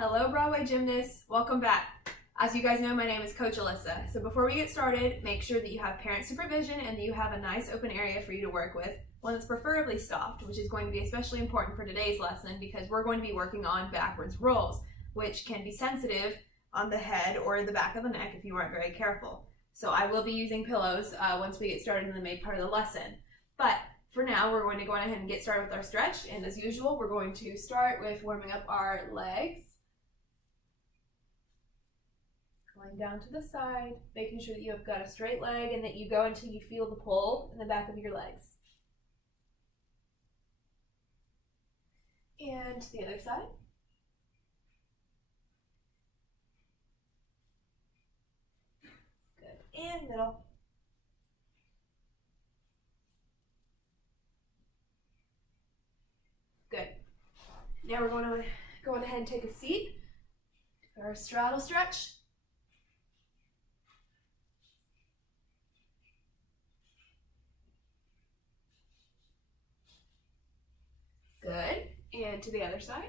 Hello Broadway gymnasts, welcome back. As you guys know, my name is Coach Alyssa. So before we get started, make sure that you have parent supervision and that you have a nice open area for you to work with, one that's preferably soft, which is going to be especially important for today's lesson because we're going to be working on backwards rolls, which can be sensitive on the head or the back of the neck if you aren't very careful. So I will be using pillows once we get started in the main part of the lesson. But for now, we're going to go on ahead and get started with our stretch. And as usual, we're going to start with warming up our legs. Going down to the side, making sure that you have got a straight leg and that you go until you feel the pull in the back of your legs. And to the other side. Good. And middle. Good. Now we're going to go on ahead and take a seat for our straddle stretch. Good. And to the other side.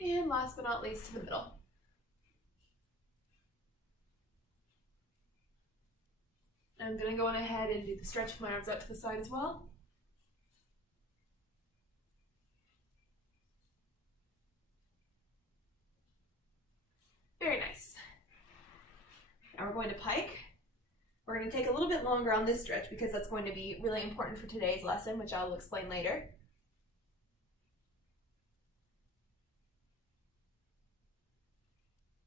And last but not least, to the middle. I'm going to go on ahead and do the stretch with my arms out to the side as well. Very nice. Now we're going to pike. We're going to take a little bit longer on this stretch because that's going to be really important for today's lesson, which I will explain later.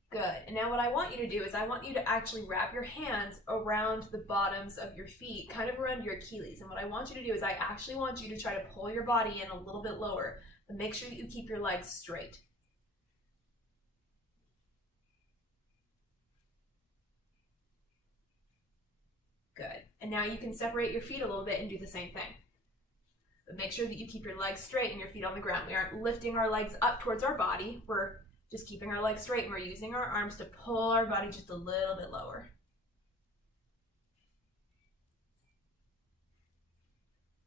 Good. And now what I want you to do is I want you to actually wrap your hands around the bottoms of your feet, kind of around your Achilles. And what I want you to do is I actually want you to try to pull your body in a little bit lower, but make sure that you keep your legs straight. Good. And now you can separate your feet a little bit and do the same thing. But make sure that you keep your legs straight and your feet on the ground. We aren't lifting our legs up towards our body. We're just keeping our legs straight and we're using our arms to pull our body just a little bit lower.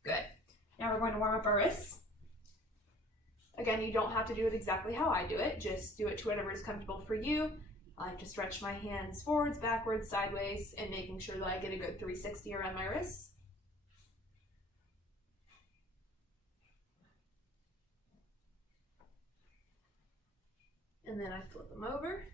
Good. Now we're going to warm up our wrists. Again, you don't have to do it exactly how I do it. Just do it to whatever is comfortable for you. I like to stretch my hands forwards, backwards, sideways, and making sure that I get a good 360 around my wrists. And then I flip them over.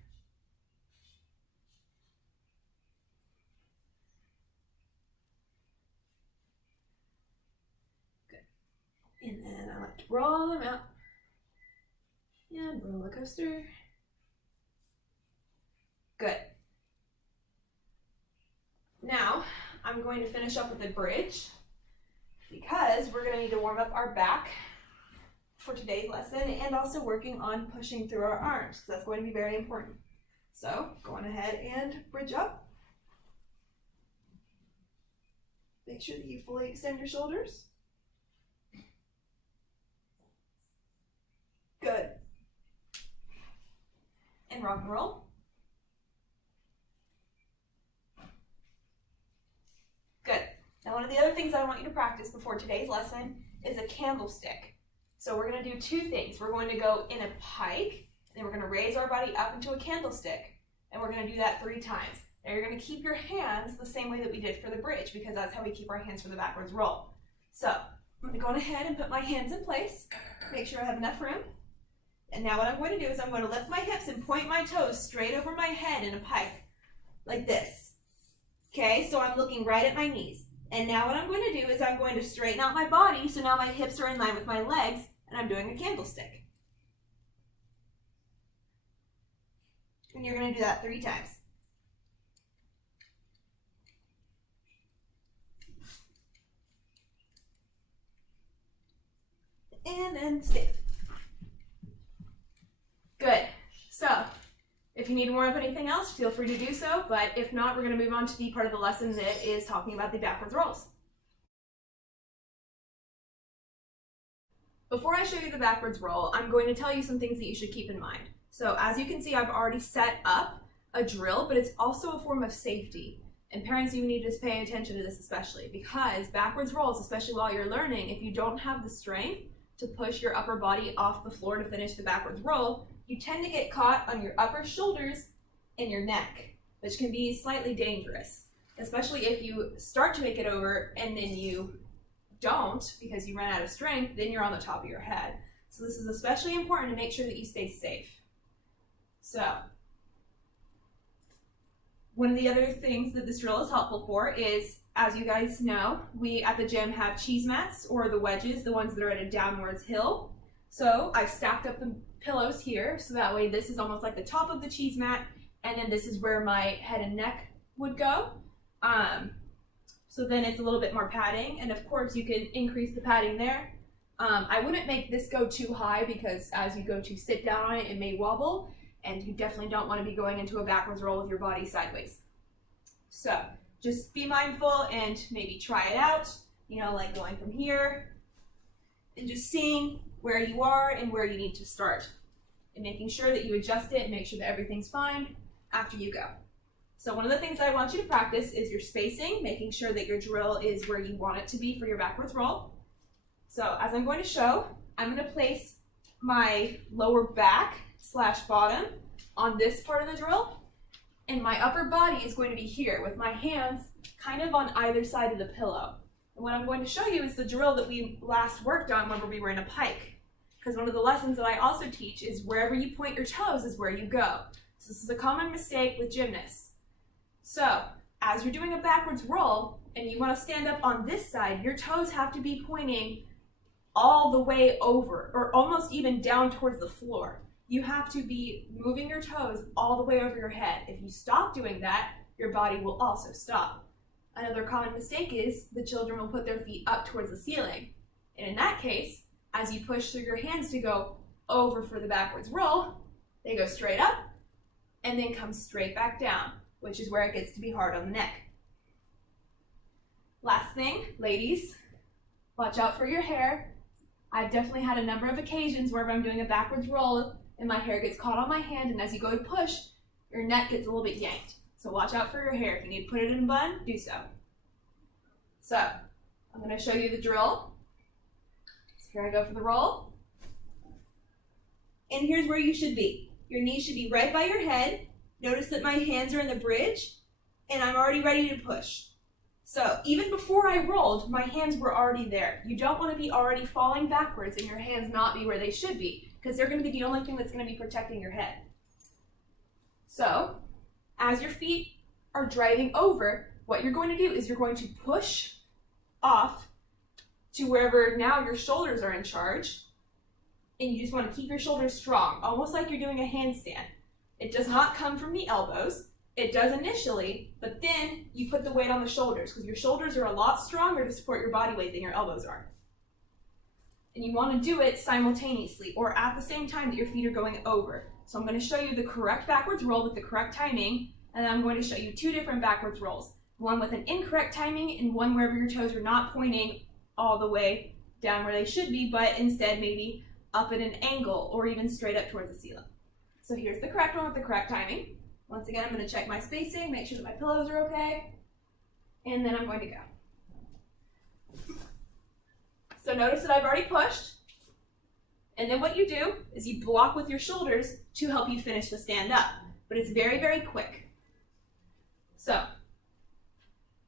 Good. And then I like to roll them out. And roller coaster. Good. Now, I'm going to finish up with a bridge because we're going to need to warm up our back for today's lesson and also working on pushing through our arms because that's going to be very important. So, go on ahead and bridge up. Make sure that you fully extend your shoulders. Good. And rock and roll. Good. Now one of the other things I want you to practice before today's lesson is a candlestick. So we're going to do two things. We're going to go in a pike, and we're going to raise our body up into a candlestick. And we're going to do that 3 times. Now you're going to keep your hands the same way that we did for the bridge because that's how we keep our hands for the backwards roll. So I'm going to go ahead and put my hands in place. Make sure I have enough room. And now what I'm going to do is I'm going to lift my hips and point my toes straight over my head in a pike like this. Okay, so I'm looking right at my knees. And now what I'm going to do is I'm going to straighten out my body, so now my hips are in line with my legs, and I'm doing a candlestick. And you're going to do that 3 times. And then stick. Good. So, if you need to warm up anything else, feel free to do so, but if not, we're going to move on to the part of the lesson that is talking about the backwards rolls. Before I show you the backwards roll, I'm going to tell you some things that you should keep in mind. So as you can see, I've already set up a drill, but it's also a form of safety. And parents, you need to just pay attention to this especially, because backwards rolls, especially while you're learning, if you don't have the strength to push your upper body off the floor to finish the backwards roll, you tend to get caught on your upper shoulders and your neck, which can be slightly dangerous, especially if you start to make it over and then you don't because you run out of strength, then you're on the top of your head. So this is especially important to make sure that you stay safe. So, one of the other things that this drill is helpful for is, as you guys know, we at the gym have cheese mats, or the wedges, the ones that are at a downwards hill. So I've stacked up the pillows here, so that way this is almost like the top of the cheese mat, and then this is where my head and neck would go. So then it's a little bit more padding, and of course you can increase the padding there. I wouldn't make this go too high because as you go to sit down on it, it may wobble, and you definitely don't want to be going into a backwards roll with your body sideways. So just be mindful and maybe try it out, you know, like going from here and just seeing where you are and where you need to start, and making sure that you adjust it and make sure that everything's fine after you go. So one of the things I want you to practice is your spacing, making sure that your drill is where you want it to be for your backwards roll. So as I'm going to show, I'm going to place my lower back / bottom on this part of the drill, and my upper body is going to be here with my hands kind of on either side of the pillow. And what I'm going to show you is the drill that we last worked on when we were in a pike. Because one of the lessons that I also teach is wherever you point your toes is where you go. So this is a common mistake with gymnasts. So as you're doing a backwards roll and you want to stand up on this side, your toes have to be pointing all the way over, or almost even down towards the floor. You have to be moving your toes all the way over your head. If you stop doing that, your body will also stop. Another common mistake is the children will put their feet up towards the ceiling. And in that case, as you push through your hands to go over for the backwards roll, they go straight up and then come straight back down, which is where it gets to be hard on the neck. Last thing, ladies, watch out for your hair. I've definitely had a number of occasions where if I'm doing a backwards roll and my hair gets caught on my hand, and as you go to push, your neck gets a little bit yanked. So watch out for your hair. If you need to put it in a bun, do so. So I'm going to show you the drill. So here I go for the roll. And here's where you should be. Your knees should be right by your head. Notice that my hands are in the bridge, and I'm already ready to push. So even before I rolled, my hands were already there. You don't want to be already falling backwards and your hands not be where they should be, because they're going to be the only thing that's going to be protecting your head. So as your feet are driving over, what you're going to do is you're going to push off to wherever now your shoulders are in charge, and you just want to keep your shoulders strong, almost like you're doing a handstand. It does not come from the elbows. It does initially, but then you put the weight on the shoulders, because your shoulders are a lot stronger to support your body weight than your elbows are. And you want to do it simultaneously, or at the same time that your feet are going over. So I'm going to show you the correct backwards roll with the correct timing, and then I'm going to show you two different backwards rolls. One with an incorrect timing, and one wherever your toes are not pointing all the way down where they should be, but instead maybe up at an angle, or even straight up towards the ceiling. So here's the correct one with the correct timing. Once again, I'm going to check my spacing, make sure that my pillows are okay, and then I'm going to go. So notice that I've already pushed, and then what you do is you block with your shoulders to help you finish the stand up, but it's very, very quick. So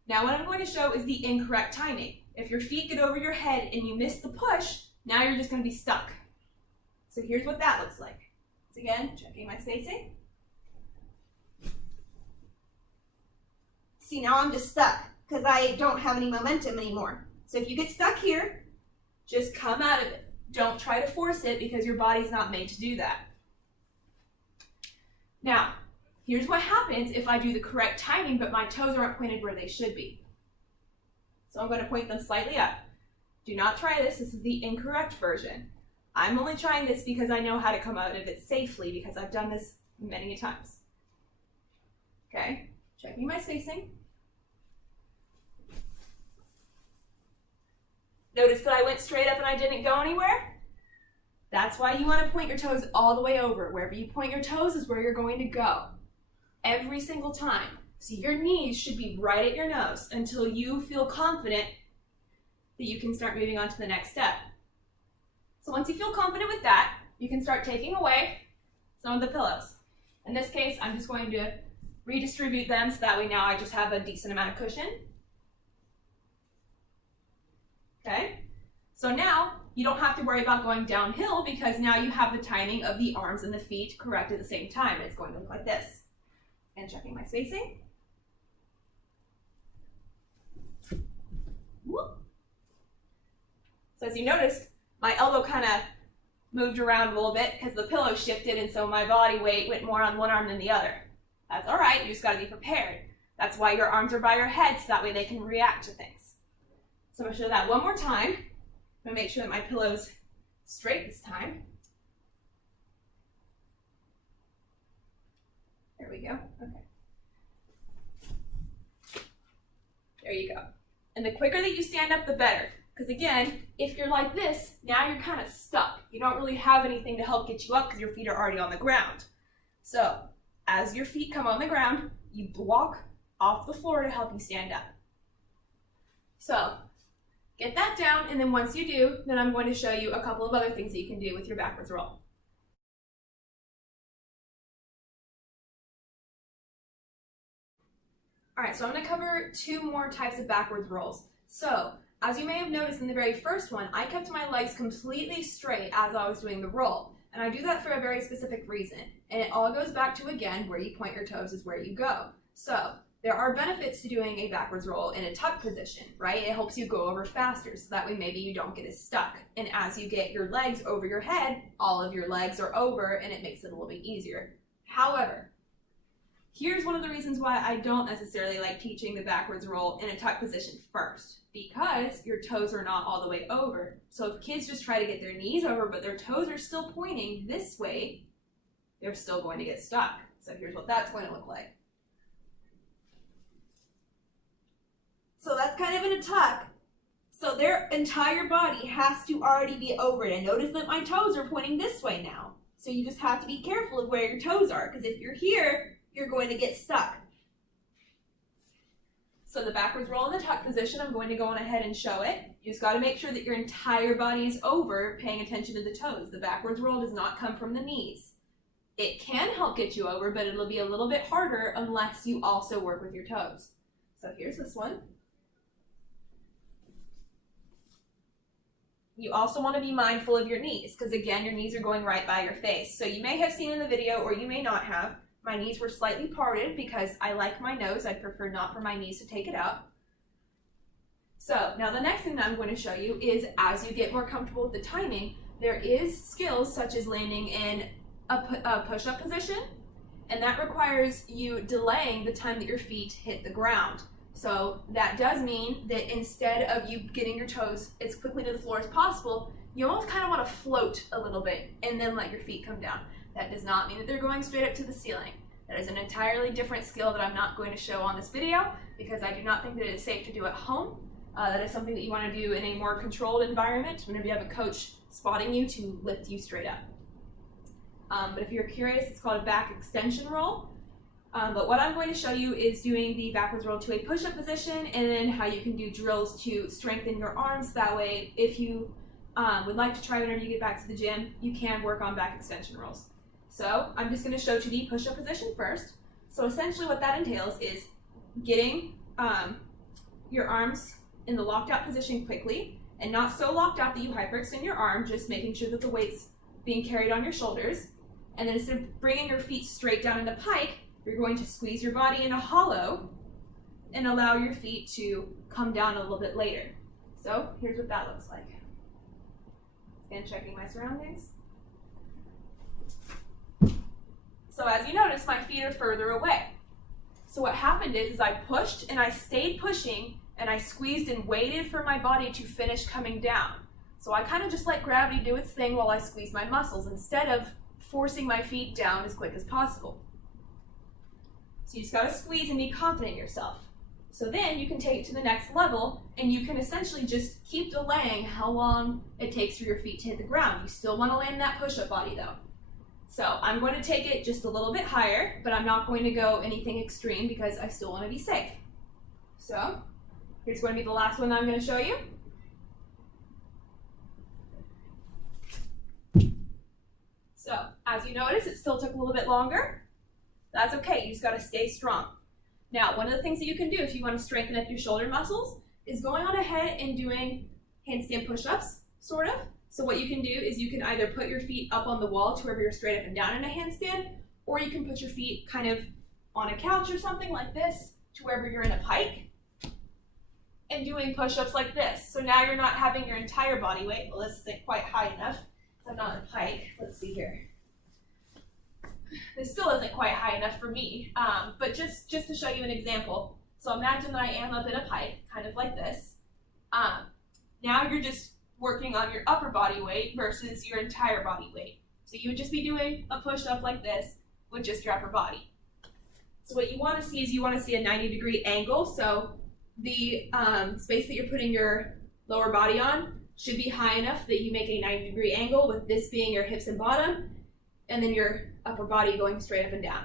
now what I'm going to show is the incorrect timing. If your feet get over your head and you miss the push, now you're just going to be stuck. So here's what that looks like. So again, checking my spacing. See, now I'm just stuck because I don't have any momentum anymore. So if you get stuck here, just come out of it. Don't try to force it because your body's not made to do that. Now, here's what happens if I do the correct timing, but my toes aren't pointed where they should be. So I'm going to point them slightly up. Do not try this. This is the incorrect version. I'm only trying this because I know how to come out of it safely because I've done this many times. Okay, checking my spacing. Notice that I went straight up and I didn't go anywhere? That's why you want to point your toes all the way over. Wherever you point your toes is where you're going to go. Every single time. So your knees should be right at your nose until you feel confident that you can start moving on to the next step. So once you feel confident with that, you can start taking away some of the pillows. In this case, I'm just going to redistribute them so that way now I just have a decent amount of cushion. Okay, so now you don't have to worry about going downhill because now you have the timing of the arms and the feet correct at the same time. It's going to look like this. And checking my spacing. Whoop. So as you noticed, my elbow kind of moved around a little bit because the pillow shifted, and so my body weight went more on one arm than the other. That's all right, you just got to be prepared. That's why your arms are by your head, so that way they can react to things. So I'm going to show that one more time. I'm going to make sure that my pillow's straight this time. There we go. Okay. There you go. And the quicker that you stand up, the better. Because again, if you're like this, now you're kind of stuck. You don't really have anything to help get you up because your feet are already on the ground. So as your feet come on the ground, you walk off the floor to help you stand up. So get that down, and then once you do, then I'm going to show you a couple of other things that you can do with your backwards roll. All right, so I'm going to cover two more types of backwards rolls. So as you may have noticed in the very first one, I kept my legs completely straight as I was doing the roll. And I do that for a very specific reason. And it all goes back to, again, where you point your toes is where you go. So there are benefits to doing a backwards roll in a tuck position, right? It helps you go over faster, so that way maybe you don't get as stuck. And as you get your legs over your head, all of your legs are over, and it makes it a little bit easier. However, here's one of the reasons why I don't necessarily like teaching the backwards roll in a tuck position first, because your toes are not all the way over. So if kids just try to get their knees over, but their toes are still pointing this way, they're still going to get stuck. So here's what that's going to look like. So that's kind of in a tuck. So their entire body has to already be over it. And notice that my toes are pointing this way now. So you just have to be careful of where your toes are, because if you're here, you're going to get stuck. So the backwards roll in the tuck position, I'm going to go on ahead and show it. You just got to make sure that your entire body is over, paying attention to the toes. The backwards roll does not come from the knees. It can help get you over, but it'll be a little bit harder unless you also work with your toes. So here's this one. You also want to be mindful of your knees, because again, your knees are going right by your face. So you may have seen in the video, or you may not have, my knees were slightly parted because I like my nose. I prefer not for my knees to take it out. So now the next thing that I'm going to show you is, as you get more comfortable with the timing, there is skills such as landing in a push-up position, and that requires you delaying the time that your feet hit the ground. So that does mean that instead of you getting your toes as quickly to the floor as possible, you almost kind of want to float a little bit and then let your feet come down. That does not mean that they're going straight up to the ceiling. That is an entirely different skill that I'm not going to show on this video because I do not think that it is safe to do at home. That is something that you want to do in a more controlled environment whenever you have a coach spotting you to lift you straight up. But if you're curious, it's called a back extension roll. But what I'm going to show you is doing the backwards roll to a push-up position, and then how you can do drills to strengthen your arms. That way, if you would like to try whenever you get back to the gym, you can work on back extension rolls. So I'm just going to show to the push-up position first. So essentially what that entails is getting your arms in the locked out position quickly, and not so locked out that you hyperextend your arm, just making sure that the weight's being carried on your shoulders. And then instead of bringing your feet straight down into pike, you're going to squeeze your body in a hollow and allow your feet to come down a little bit later. So here's what that looks like. And checking my surroundings. So as you notice, my feet are further away. So what happened is I pushed and I stayed pushing, and I squeezed and waited for my body to finish coming down. So I kind of just let gravity do its thing while I squeeze my muscles instead of forcing my feet down as quick as possible. So you just got to squeeze and be confident in yourself. So then you can take it to the next level, and you can essentially just keep delaying how long it takes for your feet to hit the ground. You still want to land that push-up body though. So I'm going to take it just a little bit higher, but I'm not going to go anything extreme because I still want to be safe. So here's going to be the last one I'm going to show you. So as you notice, it still took a little bit longer. That's okay, you just got to stay strong. Now, one of the things that you can do if you want to strengthen up your shoulder muscles is going on ahead and doing handstand push-ups, sort of. So what you can do is you can either put your feet up on the wall to wherever you're straight up and down in a handstand, or you can put your feet kind of on a couch or something like this to wherever you're in a pike and doing push-ups like this. So now you're not having your entire body weight. Well, this isn't quite high enough. I'm not in a pike. Let's see here. This still isn't quite high enough for me, but just to show you an example. So imagine that I am up in a pike, kind of like this. Now you're just working on your upper body weight versus your entire body weight. So you would just be doing a push-up like this with just your upper body. So what you want to see is you want to see a 90-degree angle. So the space that you're putting your lower body on should be high enough that you make a 90-degree angle, with this being your hips and bottom, and then your upper body going straight up and down.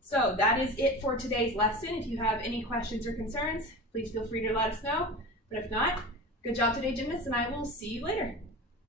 So that is it for today's lesson. If you have any questions or concerns, please feel free to let us know. But if not, good job today, gymnasts, and I will see you later.